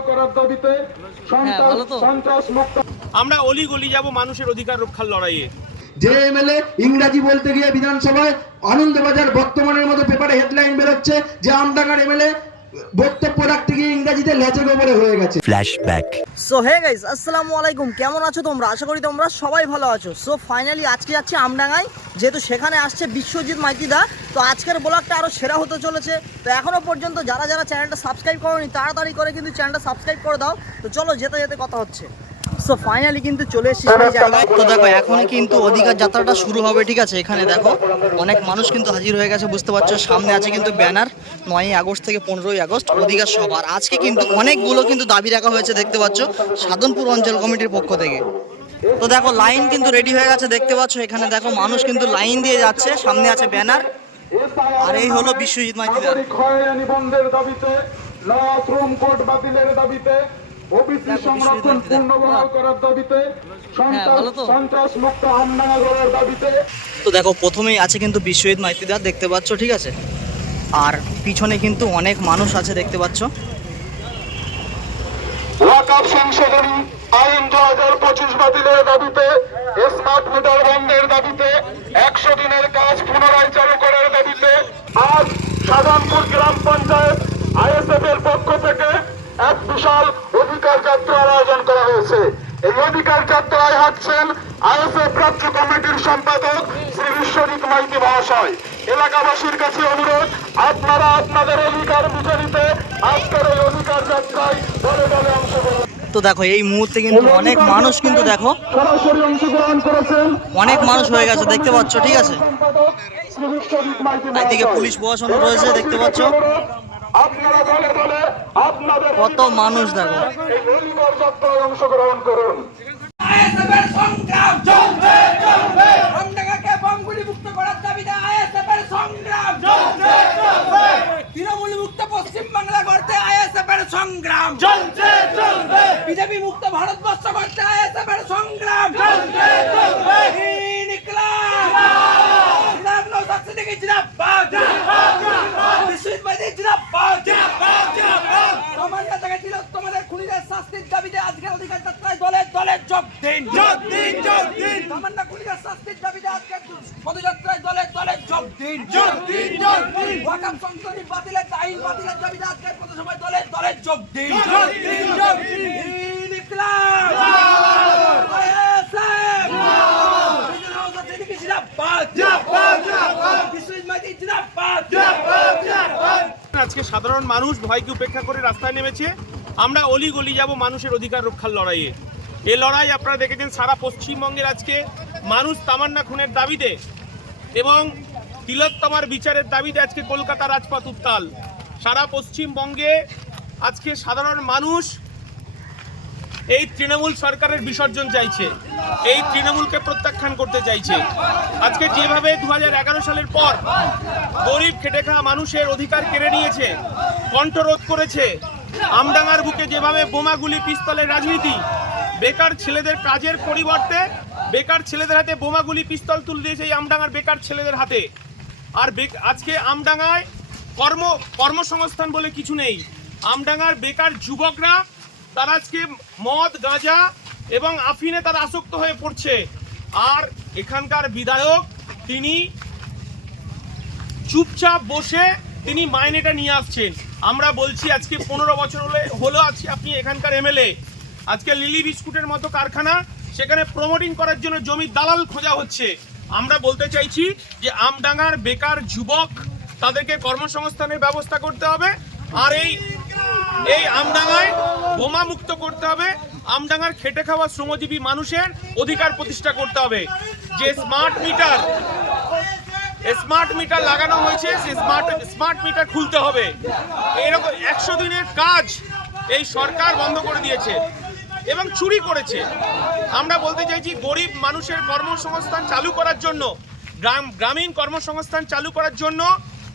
করার দাবিতে হ্যাঁ? সন্ত্রাস মুক্ত আমরা অলি গলি যাব মানুষের অধিকার রক্ষার লড়াইয়ে যে এমএলএ ইংরাজি বলতে গিয়ে বিধানসভায় আনন্দবাজার বর্তমানের মতো পেপারে হেডলাইন বেরোচ্ছে যে আমডাঙ্গার এমএলএ বক্তব্য রাখতে গিয়ে ইংরেজিতে লেচে গোবরে হয়ে গেছে। ফ্ল্যাশব্যাক সো হে গাইস আসসালামু আলাইকুম। কেমন আছো তোমরা? আশা করি তোমরা সবাই ভালো আছো। সো ফাইনালি আজকে যাচ্ছি আমডাঙ্গায় যেহেতু সেখানে আসছে বিশ্বজিৎ মাইতিদা। তো আজকের ব্লগটা আরও সেরা হতে চলেছে। তো এখনও পর্যন্ত যারা যারা চ্যানেলটা সাবস্ক্রাইব করেনি তাড়াতাড়ি করে কিন্তু চ্যানেলটা সাবস্ক্রাইব করে দাও। তো চলো যেতে যেতে কথা হচ্ছে। সো ফাইনালি কিন্তু চলে এসেছি সেই জায়গায়। তো দেখো এখনই কিন্তু অধিকার যাত্রাটা শুরু হবে ঠিক আছে? এখানে দেখো অনেক মানুষ কিন্তু হাজির হয়ে গেছে বুঝতে পারছ? সামনে আছে কিন্তু ব্যানার নয়ই আগস্ট থেকে পনেরোই আগস্ট অধিকার সভা আর আজকে কিন্তু অনেকগুলো কিন্তু দাবি রাখা হয়েছে দেখতে পাচ্ছ সাধনপুর অঞ্চল কমিটির পক্ষ থেকে। তো দেখো লাইন কিন্তু রেডি হয়ে গেছে দেখতে পাচ্ছ? এখানে দেখো মানুষ কিন্তু লাইন দিয়ে যাচ্ছে সামনে আছে ব্যানার। আর এই হলো বিশ্বজিৎ মাইতিদা নাগরিক হয়রানি বন্ধের দাবিতে নয়া শ্রম কোড বাতিলের দাবিতে ওবিসি সংরক্ষণ পুনর্বহাল করার দাবিতে হ্যাঁ? সন্ত্রাস মুক্ত গড়ার দাবিতে। তো দেখো প্রথমেই আছে কিন্তু বিশ্বজিৎ মাইতিদা দেখতে পাচ্ছ ঠিক আছে? আর পিছনে কিন্তু অনেক মানুষ আছে দেখতে পাচ্ছ। সংশোধনী আইন দু হাজার পঁচিশ বাতিলের দাবিতে স্মার্ট মিটার বন্ধের দাবিতে একশো দিনের কাজ পুনরায় চালু করার দাবিতে আজ সাধারণপুর গ্রাম পঞ্চায়েত আইএসএফ এর পক্ষ থেকে এক বিশাল অধিকার যাত্রার আয়োজন করা হয়েছে। এই অধিকার যাত্রায় হাঁটছেন আইএসএফ রাজ্য কমিটির সম্পাদক শ্রী বিশ্বজিৎ মাইতি মহাশয়। এলাকাবাসীর কাছে অনুরোধ আপনারা আপনাদের অধিকার বুঝে নিতে আজকের এই অধিকার যাত্রায় দলে দলে অংশগ্রহণ তো দেখো এই মুহূর্তে কিন্তু অনেক মানুষ কিন্তু দেখো অনেক মানুষ হয়ে গেছে দেখতে পাচ্ছ ঠিক আছে? এদিকে পুলিশ প্রশাসন রয়েছে দেখতে পাচ্ছ। আপনারা দলে দলে কত মানুষ দেখো। অংশগ্রহণ করুন। সংগ্রাম চলবে চলবে আমডাঙ্গাকে বমগুলি মুক্ত করার দাবিতে আইএসএফের সংগ্রাম চলবে চলবে তৃণমূল মুক্ত পশ্চিম বাংলা করতে আইএসএফের সংগ্রাম চলছে চলবে বিজেপি মুক্ত ভারতবর্ষ করতে আইএসএফের সংগ্রাম চলছে চলবে ইনকলাব জিন্দাবাদ নওশাদ সিদ্দিকী জিন্দাবাদ জিন্দাবাদ বিশ্বজিৎ মাইতি জিন্দাবাদ জিন্দাবাদ জিন্দাবাদ তোমাদের থেকে ছিল তোমাদের খুনিদের শাস্তির দাবিতে আজকের অধিকার যাত্রায় দলে দলে যোগ দিন। যোগ দিন যোগ দিন। তামান্না খুনিদের শাস্তির দাবিতে আজকের পদযাত্রায় দলে দলে যোগ দিন। যোগ দিন যোগ দিন। ওয়াকাম সংশোধনী বাতিলের আইন বাতিলের দাবিতে আজকের পদসভায় দলে দলে যোগ দিন। যোগ দিন যোগ দিন। ইনকলাব। আইএসএফ। জিন্দাবাদ সিদ্দিকী জিন্দাবাদ। জিন্দাবাদ জিন্দাবাদ। বিশ্বজিৎ মাইতি জিন্দাবাদ। জিন্দাবাদ জিন্দাবাদ। আজকে সাধারণ মানুষ ভয়কে উপেক্ষা করে রাস্তায় নেমেছে। আমরা অলি গলি যাব মানুষের অধিকার রক্ষার লড়াইয়ে। এই লড়াই আপনারা দেখেছেন সারা পশ্চিমবঙ্গের আজকে মানুষ তামান্না খুনের দাবিতে এবং তিলোত্তমার বিচারের দাবিতে আজকে কলকাতা রাজপথ উত্তাল। সারা পশ্চিমবঙ্গে আজকে সাধারণ মানুষ এই তৃণমূল সরকারের বিসর্জন চাইছে। এই তৃণমূলকে প্রত্যাখ্যান করতে চাইছে। আজকে যেভাবে দু হাজার এগারো সালের পর গরিব খেটে খাওয়া মানুষের অধিকার কেড়ে নিয়েছে, কণ্ঠরোধ করেছে আমডাঙ্গার বুকে যেভাবে বোমাগুলি, পিস্তলের রাজনীতি, বেকার ছেলেদের কাজের পরিবর্তে, বেকার ছেলেদের হাতে বোমাগুলি, পিস্তল তুলে দিয়েছে এই আমডাঙ্গার বেকার ছেলেদের হাতে। আর আজকে আমডাঙ্গায় কর্ম, কর্মসংস্থান বলে কিছু নেই। আমডাঙ্গার বেকার যুবকরা, তারা আজকে মদ, গাঁজা এবং আফিনে তারা আসক্ত হয়ে পড়ছে। আর এখানকার বিধায়ক, তিনি চুপচাপ বসে তিনি মাইনেটা নিয়ে আসছেন। আমরা বলছি আজকে পনেরো বছর হলে হলো আজকে আপনি এখানকার এমএলএ। আজকে লিলি বিস্কুটের মতো কারখানা, সেখানে প্রমোটিং করার জন্য জমির দালাল খোঁজা হচ্ছে। আমরা বলতে চাইছি যে আমডাঙ্গার বেকার যুবক তাদেরকে কর্মসংস্থানের ব্যবস্থা করতে হবে, আর এই এই আমডাঙ্গায় বোমা মুক্ত করতে হবে। আমডাঙ্গার খেটে খাওয়া শ্রমজীবী মানুষের অধিকার প্রতিষ্ঠা করতে হবে। যে স্মার্ট মিটার স্মার্ট মিটার লাগানো হয়েছে স্মার্ট স্মার্ট মিটার খুলতে হবে। এরকম একশো দিনের কাজ এই সরকার বন্ধ করে দিয়েছে এবং চুরি করেছে। আমরা বলতে চাইছি, গরিব মানুষের কর্মসংস্থান চালু করার জন্য, গ্রাম, গ্রামীণ কর্মসংস্থান চালু করার জন্য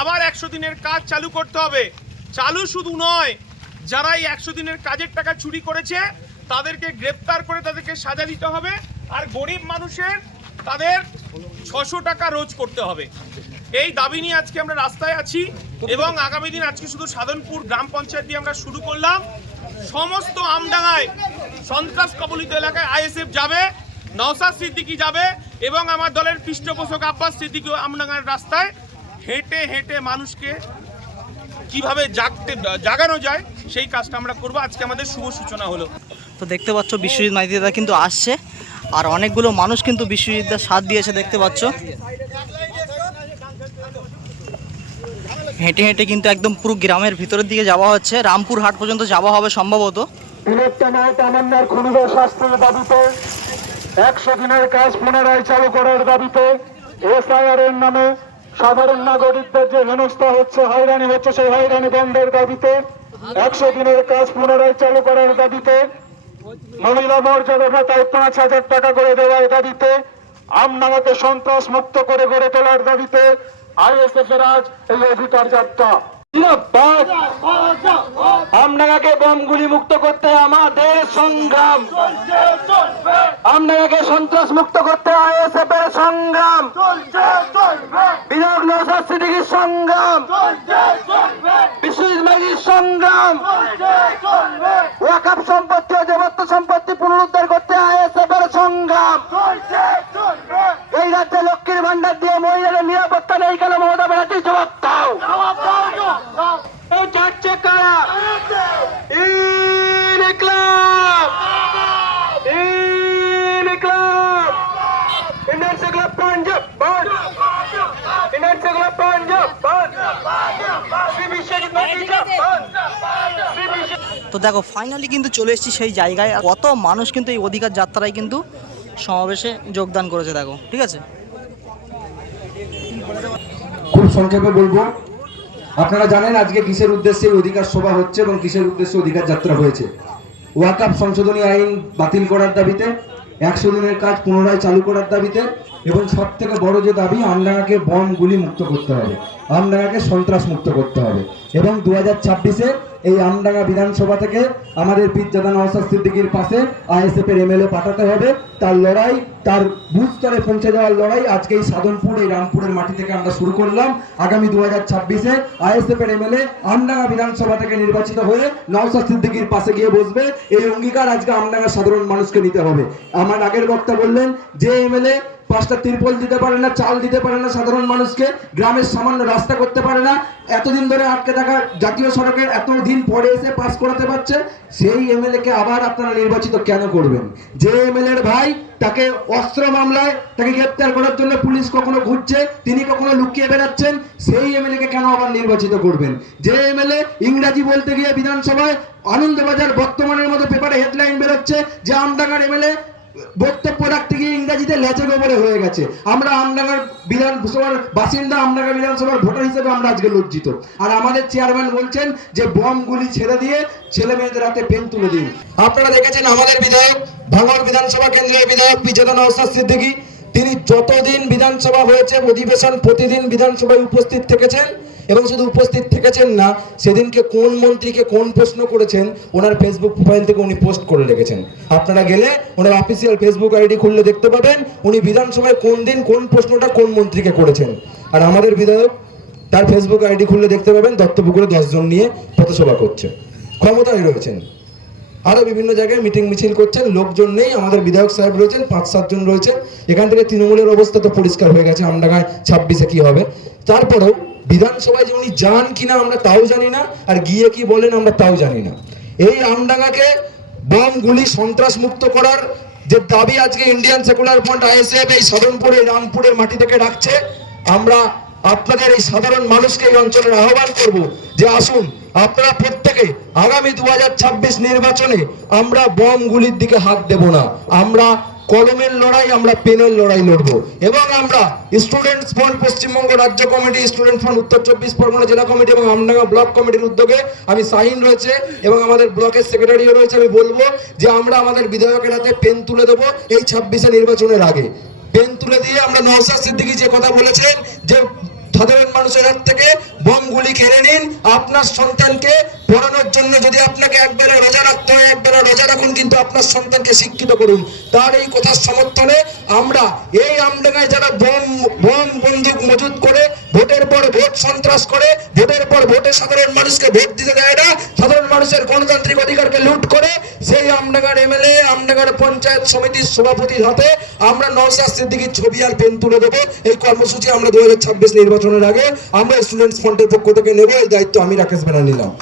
আবার একশো দিনের কাজ চালু করতে হবে। চালু শুধু নয়, যারা এই একশো দিনের কাজের টাকা চুরি করেছে, তাদেরকে গ্রেপ্তার করে তাদেরকে সাজা দিতে হবে। আর গরিব মানুষের তাদের ছশো টাকা রোজ করতে হবে। এই দাবি নিয়ে আজকে আমরা রাস্তায় আছি এবং আগামী দিন আজকে শুধু সাধনপুর গ্রাম পঞ্চায়েত দিয়ে আমরা শুরু করলাম। সমস্ত আমডাঙায় সন্ত্রাস কবলিত এলাকায় আইএসএফ যাবে নওসাদ সিদ্দিকি যাবে এবং আমার দলের পৃষ্ঠপোষক আব্বাস সিদ্দিকিও আমডাঙ্গার রাস্তায়। হেঁটে হেঁটে মানুষকে কীভাবে জাগতে, জাগানো যায় সেই কাজটা আমরা করব। আজকে আমাদের শুভ সূচনা হলো। তো দেখতে পাচ্ছ বিশ্বজিৎ মাইতিদা কিন্তু আসছে। আর অনেকগুলো মানুষ কিন্তু বিশ্বজিৎদার সাথ দিয়েছে, দেখতে পাচ্ছ। হেঁটে হেঁটে কিন্তু একদম পুরো গ্রামের ভিতরের দিকে যাওয়া হচ্ছে। রামপুর হাট পর্যন্ত যাওয়া হবে সম্ভবত। তামান্নার খুনিদের শাস্তির দাবিতে একশো দিনের কাজ পুনরায় চালু করার দাবিতে এসআইআর এর নামে সাধারণ নাগরিকদের যে হেনস্থা হচ্ছে, হয়রানি হচ্ছে, সেই হয়রানি বন্ধের দাবিতে একশো দিনের কাজ পুনরায় চালু করার দাবিতে মহিলা মর্যাদা ভাতায় পাঁচ হাজার টাকা করে দেওয়ার দাবিতে আমনামাকে সন্ত্রাস মুক্ত করে গড়ে তোলার দাবিতে আইএসএফ এর আজ এই অধিকার যাত্রা। বোমগুলি মুক্ত করতে আমাদের সংগ্রাম। আমডাঙ্গাকে সন্ত্রাস মুক্ত করতে আইএসএফ এর সংগ্রাম। নৌসাদ সিদ্দিকীর সংগ্রাম। বিশ্বজিৎ সংগ্রাম। ওয়াকাপ সম্পত্তি ও দেবত্ব সম্পত্তি পুনরুদ্ধার করতে আইএসএফ এর সংগ্রাম এই রাজ্যে লক্ষ্মীর ভান্ডার দিয়ে মহিলাদের নিরাপত্তা নেই কেন মমতা ব্যানার্জি জবাব দাও এই যাচ্ছে কারা ইনকলাব ইনকলাব ইন্ডিয়ান সেকুলার পাঞ্জাব বন্ধ ইন্ডিয়ান সেকুলার পাঞ্জাব বন্ধ শ্রী বিশ্বজিৎ মাইতিজা বন্ধ শ্রী বিশ্বজিৎ তো দেখো ফাইনালি কিন্তু চলে এসেছি সেই জায়গায়। কত মানুষ কিন্তু এই অধিকার যাত্রায় কিন্তু সমাবেশে যোগদান করেছে, দেখো, ঠিক আছে? খুব সংক্ষেপে বলব, আপনারা জানেন আজকে কিসের উদ্দেশ্যে অধিকার সভা হচ্ছে এবং কিসের উদ্দেশ্যে অধিকার যাত্রা হয়েছে। ওয়াকাপ সংশোধনী আইন বাতিল করার দাবিতে একশো দিনের কাজ পুনরায় চালু করার দাবিতে এবং সব থেকে বড় যে দাবি, আমডাঙ্গাকে বম গুলি মুক্ত করতে হবে। আমডাঙ্গাকে সন্ত্রাস মুক্ত করতে হবে। এবং দু হাজার ছাব্বিশে এই আমডাঙ্গা বিধানসভা থেকে আমাদের পীরজাদা অসাদ সিদ্দিকির পাশে আইএসএফের এমএলএ পাঠাতে হবে। তার লড়াই তার বুথ স্তরে পৌঁছে যাওয়ার লড়াই আজকে এই সাধনপুর, এই রামপুরের মাটি থেকে আমরা শুরু করলাম। আগামী দু হাজার ছাব্বিশে আইএসএফ এর এমএলএ আমডাঙ্গা বিধানসভা থেকে নির্বাচিত হয়ে নওসাদ সিদ্দিকির পাশে গিয়ে বসবে। এই অঙ্গীকার আজকে আমডাঙ্গার সাধারণ মানুষকে নিতে হবে। আমার আগের বক্তা বললেন, যে এমএলএ পাঁচটা তিরপল দিতে পারে না, চাল দিতে পারে না, সাধারণ মানুষকে গ্রামের সামান্য রাস্তা করতে পারে না। এতদিন ধরে আটকে থাকা জাতীয় সড়কের এত দিন পরে এসে পাস করাতে পারছে, সেই এমএলএ কে আবার আপনারা নির্বাচিত কেন করবেন? যে এমএলএ ভাই তাকে অস্ত্র মামলায়, তাকে গ্রেপ্তার করার জন্য পুলিশ কখনো ঘুরছে তিনি কখনো লুকিয়ে বেড়াচ্ছেন, সেই এমএলএ কে কেন আবার নির্বাচিত করবেন? যে এমএলএ ইংরাজি বলতে গিয়ে বিধানসভায় আনন্দবাজার বর্তমানের মতো পেপারে হেডলাইন বেরোচ্ছে যে আমডাঙ্গার এমএলএ বক্তব্য রাখতে গিয়ে ইংরাজিতে গোবরে হয়ে গেছে। আমরা বিধানসভার বাসিন্দা বিধানসভার ভোটার হিসেবে আমরা আজকে লজ্জিত। আর আমাদের চেয়ারম্যান বলছেন যে, বমগুলি ছেড়ে দিয়ে ছেলে মেয়েদের হাতে পেন তুলে দিন। আপনারা দেখেছেন আমাদের বিধায়ক ভাঙর বিধানসভা কেন্দ্রীয় বিধায়ক নওসাদ সিদ্দিকী। তিনি যতদিন বিধানসভা হয়েছে, অধিবেশন প্রতিদিন বিধানসভায় উপস্থিত থেকেছেন এবং শুধু উপস্থিত থেকেছেন না, সেদিনকে কোন মন্ত্রীকে কোন প্রশ্ন করেছেন, ওনার ফেসবুক প্রোফাইল থেকে উনি পোস্ট করে রেখেছেন। আপনারা গেলে ওনার অফিসিয়াল ফেসবুক আইডি খুললে দেখতে পাবেন উনি বিধানসভায় কোন দিন কোন প্রশ্নটা কোন মন্ত্রীকে করেছেন। আর আমাদের বিধায়ক, তার ফেসবুক আইডি খুললে দেখতে পাবেন দত্তপুকুরে দশজন নিয়ে পথসভা করছে। ক্ষমতায় রয়েছেন। আরও বিভিন্ন জায়গায় মিটিং মিছিল করছেন, লোকজন নেই, আমাদের বিধায়ক সাহেব রয়েছেন, পাঁচ সাতজন রয়েছেন। এখান থেকে তৃণমূলের অবস্থা তো পরিষ্কার হয়ে গেছে, আমডাঙ্গায় ছাব্বিশে কি হবে? তারপরেও বিধানসভায় যে উনি যান কিনা আমরা তাও জানি না, আর গিয়ে কি বলেন আমরা তাও জানি না। এই আমডাঙ্গাকে বম গুলি সন্ত্রাস মুক্ত করার যে দাবি আজকে ইন্ডিয়ান সেকুলার ফ্রন্ট আইএসএফ এই সদনপুরে রামপুরের মাটি থেকে রাখছে আমরা আপনাদের এই সাধারণ মানুষকে এই অঞ্চলের আহ্বান করব যে আসুন, আপনারা আগামী দু হাজার ছাব্বিশ নির্বাচনে আমরা বম গুলির দিকে হাত দেব না। আমরা কলমের লড়াই, আমরা পেনের লড়াই লড়ব। এবং আমরা স্টুডেন্টস ফ্রন্ট পশ্চিমবঙ্গ রাজ্য কমিটি স্টুডেন্ট ফ্রন্ট উত্তর চব্বিশ পরগনা জেলা কমিটি এবং আমডাঙ্গা ব্লক কমিটির উদ্যোগে আমি সাইন রয়েছে এবং আমাদের ব্লকের সেক্রেটারিও রয়েছে। আমি বলব যে আমরা আমাদের বিধায়কের হাতে পেন তুলে দেবো এই ছাব্বিশে নির্বাচনের আগে। পেন তুলে দিয়ে আমরা নওসাদ সিদ্দিকি যে কথা বলেছেন যে সাধারণ মানুষের হাত থেকে বমগুলি কেড়ে নিন। আপনার সন্তানকে পড়ানোর জন্য যদি আপনাকে একবেলা রোজা রাখতে হয় একবেলা রোজা রাখুন, কিন্তু আপনার সন্তানকে শিক্ষিত করুন। তার এই কথার সমর্থনে আমরা এই আমডাঙ্গায় যারা বম বম বন্দুক মজুত করে, ভোটের পর ভোট সন্ত্রাস করে, ভোটের পর ভোটে সাধারণ মানুষকে ভোট দিতে দেয় না, সাধারণ মানুষের গণতান্ত্রিক অধিকারকে লুট করে, সেই আমডাঙ্গার এমএলএ, আমডাঙ্গার পঞ্চায়েত সমিতির সভাপতির হাতে আমরা নওশাদ সিদ্দিকির ছবি আর পেন তুলে দেবো। এই কর্মসূচি আমরা দু হাজার ছাব্বিশ নির্বাচনের আগে আমরা স্টুডেন্টস ফ্রন্টের পক্ষ থেকে নেব। এই দায়িত্ব আমি রাকেশ বেনা নিলাম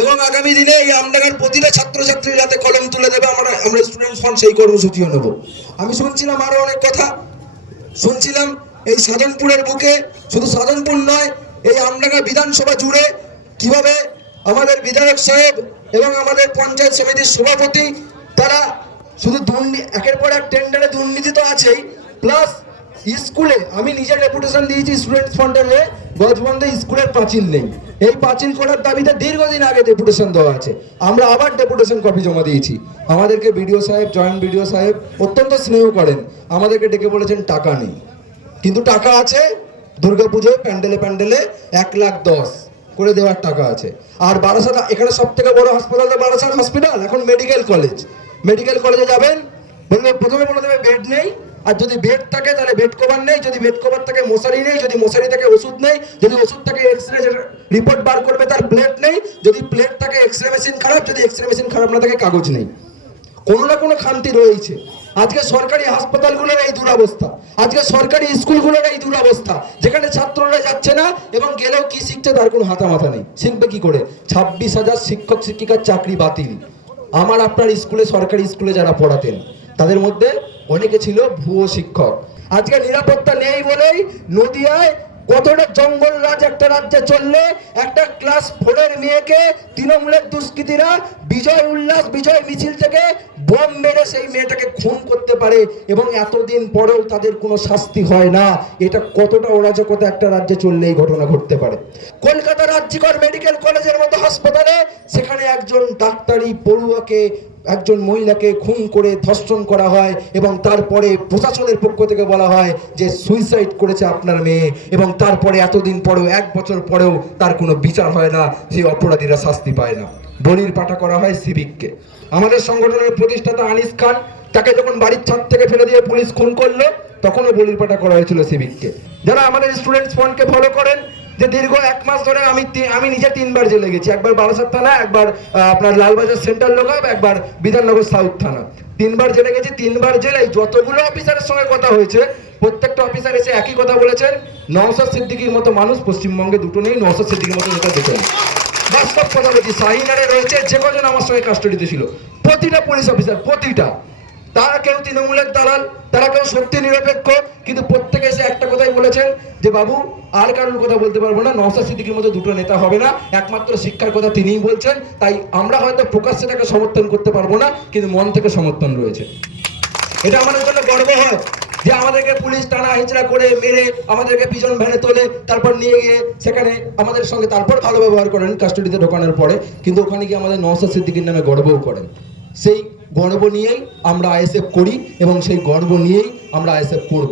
এবং আগামী দিনে এই আমডাঙ্গার প্রতিটা ছাত্রছাত্রীর হাতে কলম তুলে দেবে, আমরা আমরা স্টুডেন্টস ফ্রন্ট সেই কর্মসূচিও নেব। আমি শুনছিলাম আরও অনেক কথা। শুনছিলাম এই সাধনপুরের বুকে, শুধু সাধনপুর নয়, এই আমডাঙ্গা বিধানসভা জুড়ে কীভাবে আমাদের বিধায়ক সাহেব এবং আমাদের পঞ্চায়েত সমিতির সভাপতি, তারা শুধু দুর্নীতি একের পর এক টেন্ডারে দুর্নীতি তো আছেই প্লাস স্কুলে, আমি নিজের রেপুটেশন দিয়েছি স্টুডেন্টস হয়ে গজবন্ধে স্কুলের পাঁচিল নেই এই পাঁচিল করার দাবিতে দীর্ঘদিন আগে ডেপুটেশন দেওয়া আছে। আমরা আবার ডেপুটেশন কপি জমা দিয়েছি। আমাদেরকে বিডিও সাহেব জয়েন্ট বিডিও সাহেব অত্যন্ত স্নেহ করেন। আমাদেরকে ডেকে বলেছেন, টাকা নেই। কিন্তু টাকা আছে দুর্গাপুজোয় প্যান্ডেলে প্যান্ডেলে এক লাখ দশ করে দেওয়ার টাকা আছে। আর বারাসাত, এখানে সব থেকে বড় হাসপাতাল বারাসাত হসপিটাল এখন মেডিকেল কলেজ মেডিকেল কলেজে যাবেন, বলবে, প্রথমে বলে দেবে বেড নেই আর যদি বেড থাকে, তাহলে বেড কভার নেই। যদি বেড কভার থাকে, মশারি নেই। যদি মশারি থাকে, ওষুধ নেই। যদি ওষুধ থাকে এক্স রে রিপোর্ট বার করবে, তার প্লেট নেই। যদি প্লেট থাকে এক্স রে মেশিন খারাপ। যদি এক্স রে মেশিন খারাপ না থাকে, কাগজ নেই। কোনো না কোনো খামতি রয়েছে। আজকে সরকারি হাসপাতালগুলোর এই দুরবস্থা। আজকে সরকারি স্কুলগুলোর এই দুরবস্থা। যেখানে ছাত্ররা যাচ্ছে না এবং গেলেও কি শিখছে তার কোনো হাতা মাথা নেই। শিখবে কি করে? ছাব্বিশ হাজার শিক্ষক, শিক্ষিকার চাকরি বাতিল। আমার আপনার স্কুলে, সরকারি স্কুলে যারা পড়াতেন, তাদের মধ্যে অনেকে ছিল ভুয়ো শিক্ষক। আজকে নিরাপত্তা নেই বলেই নদিয়ায় কতটা জঙ্গল রাজ একটা রাজ্যে চললে একটা ক্লাস ফোরের মেয়েকে তৃণমূলের দুষ্কৃতীরা বিজয় উল্লাস, বিজয় মিছিল থেকে বোম মেরে সেই মেয়েটাকে খুন করতে পারে এবং এতদিন পরেও তাদের কোনো শাস্তি হয় না। এটা কতটা অরাজকতা একটা রাজ্যে চললে এই ঘটনা ঘটতে পারে। কলকাতা রাজ্যিকর মেডিকেল কলেজের মতো হাসপাতালে সেখানে একজন ডাক্তারি পড়ুয়াকে, একজন মহিলাকে খুন করে ধর্ষণ করা হয় এবং তারপরে প্রশাসনের পক্ষ থেকে বলা হয় যে সুইসাইড করেছে আপনার মেয়ে এবং তারপরে এতদিন পরেও, এক বছর পরেও তার কোনো বিচার হয় না, সেই অপরাধীরা শাস্তি পায় না। বলির পাঠা করা হয় সিভিককে। আমাদের সংগঠনের প্রতিষ্ঠাতা আনিস খান তাকে যখন বাড়ির ছাদ থেকে ফেলে দিয়ে পুলিশ খুন করল, তখনও বলির পাঠা করা হয়েছিল সিভিককে। যারা আমাদের স্টুডেন্টস ফ্রন্টকে ফলো করেন, যে দীর্ঘ এক মাস ধরে আমি আমি নিজে তিনবার জেলে গেছি। একবার বারাসাত থানা, একবার আপনার লালবাজার সেন্ট্রাল লোকাল, একবার বিধাননগর সাউথ থানা। তিনবার জেলে গেছি, তিনবার জেলায় যতগুলো অফিসারের সঙ্গে কথা হয়েছে, প্রত্যেকটা অফিসার এসে একই কথা বলেছেন নওসাদ সিদ্দিকির মতো মানুষ পশ্চিমবঙ্গে দুটো নেই নওসাদ সিদ্দিকির মতো যেটা দেখেন বাস্তব কথা বলছি শাহিনারে রয়েছে, যে কজন আমার সঙ্গে কাস্টডিতে ছিল। প্রতিটা পুলিশ অফিসার প্রতিটা। তারা কেউ তৃণমূলের দালাল, তারা কেউ সত্যি নিরপেক্ষ, কিন্তু প্রত্যেকে এসে একটা কথাই বলেছেন যে, বাবু, আর কারোর কথা বলতে পারব না নওসাদ সিদ্দিকির মতো দুটো নেতা হবে না, একমাত্র শিক্ষার কথা তিনিই বলছেন, তাই আমরা হয়তো প্রকাশ্যে তাকে সমর্থন করতে পারব না, কিন্তু মন থেকে সমর্থন রয়েছে। এটা আমাদের জন্য গর্ব হয়। যে আমাদেরকে পুলিশ টানা হিচড়া করে মেরে আমাদেরকে পিছন ভ্যানে তোলে, তারপর নিয়ে গিয়ে সেখানে আমাদের সঙ্গে তারপর ভালো ব্যবহার করেন কাস্টডিতে ঢোকানোর পরে। কিন্তু ওখানে গিয়ে আমাদের নওসাদ সিদ্দিকির নামে গর্বও করেন। সেই গর্ব নিয়েই আমরা আইএসএফ করি এবং সেই গর্ব নিয়েই আমরা আইএসএফ করব।